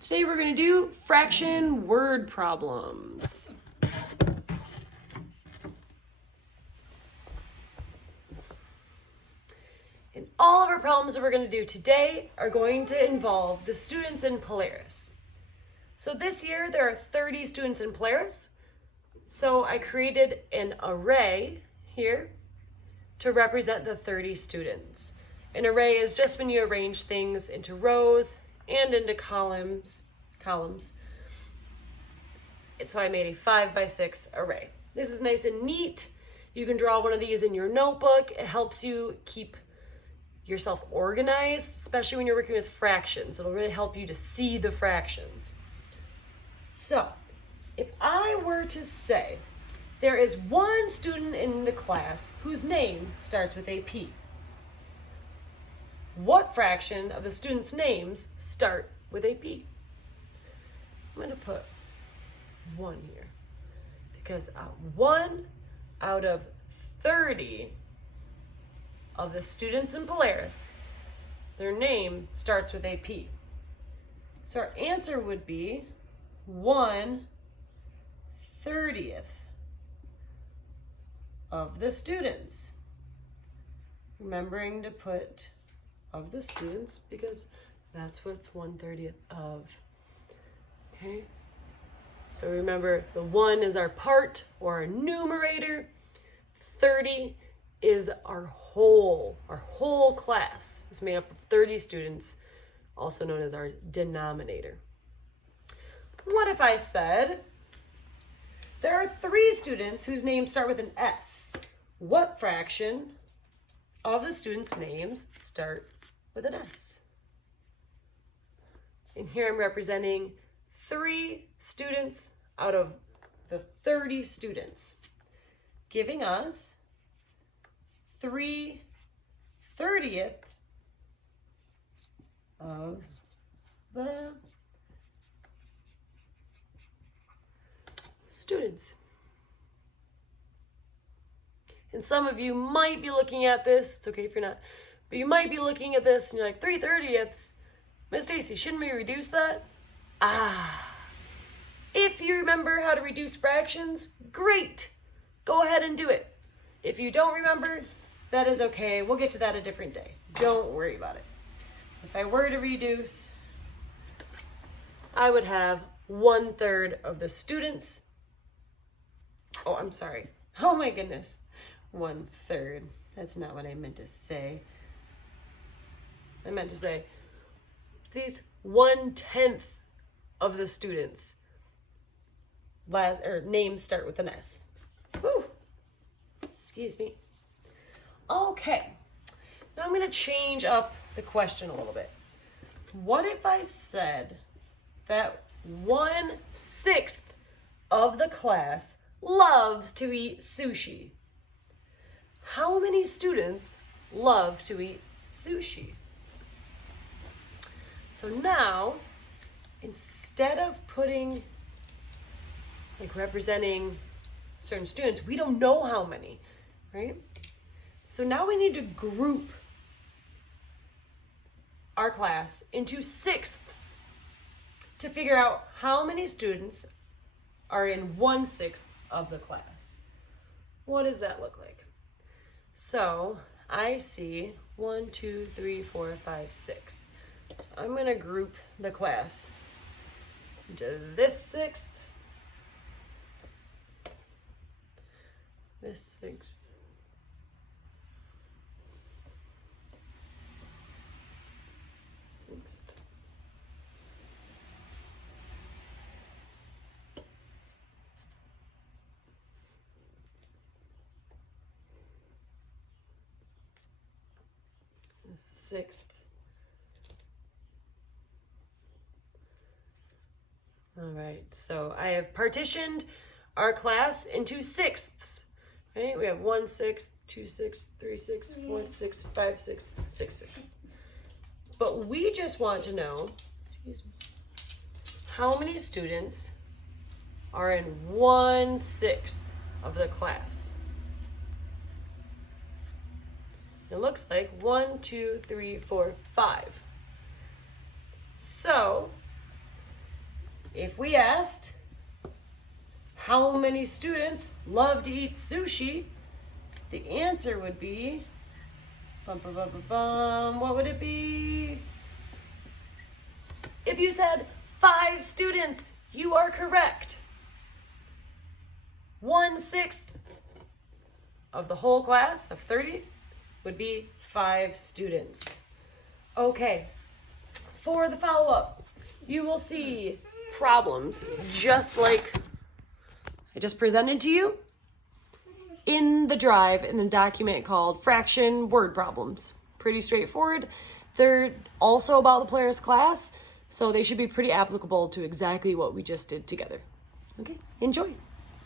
Today we're going to do fraction word problems. And all of our problems that we're going to do today are going to involve the students in Polaris. So this year there are 30 students in Polaris. So I created an array here to represent the 30 students. An array is just when you arrange things into rows and into columns. So I made a 5x6 array. This is nice and neat. You can draw one of these in your notebook. It helps you keep yourself organized, especially when you're working with fractions. It'll really help you to see the fractions. So if I were to say there is one student in the class whose name starts with a P, what fraction of the students' names start with a P? I'm going to put 1 here because 1 out of 30 of the students in Polaris, their name starts with a P. So our answer would be 1/30 of the students. Remembering to put of the students because that's what's 1/30 of. Okay, so remember the 1 is our part or our numerator. 30 is our whole class is made up of 30 students, also known as our denominator. What if I said there are 3 students whose names start with an S? What fraction of the students' names start with an S? And here I'm representing 3 students out of the 30 students, giving us 3/30 of the students. And some of you might be looking at this, it's okay if you're not, but you might be looking at this and you're like, 3/30, Miss Stacy, shouldn't we reduce that? If you remember how to reduce fractions, great, go ahead and do it. If you don't remember, that is okay, we'll get to that a different day. Don't worry about it. If I were to reduce, I would have 1/3 of the students. Oh, I'm sorry. Oh my goodness. 1/3. That's not what I meant to say. I meant to say, see, 1/10 of the students' names start with an S. Whew. Excuse me. Okay. Now I'm going to change up the question a little bit. What if I said that 1/6 of the class loves to eat sushi? How many students love to eat sushi? So now, instead of putting, representing certain students, we don't know how many, right? So now we need to group our class into sixths to figure out how many students are in 1/6 of the class. What does that look like? So I see 1, 2, 3, 4, 5, 6. So I'm going to group the class into this 6th, this 6th, sixth. All right, so I have partitioned our class into sixths. Right? We have 1/6, 2/6, 3/6, 4/6, 5/6, 6/6. But we just want to know, how many students are in 1/6 of the class. It looks like 1, 2, 3, 4, 5. So if we asked how many students love to eat sushi, the answer would be, what would it be? If you said 5 students, you are correct. 1/6 of the whole class of 30 would be 5 students. Okay, for the follow-up, you will see problems just like I just presented to you in the drive in the document called Fraction Word Problems. Pretty straightforward. They're also about the Polaris class, so they should be pretty applicable to exactly what we just did together. Okay, enjoy.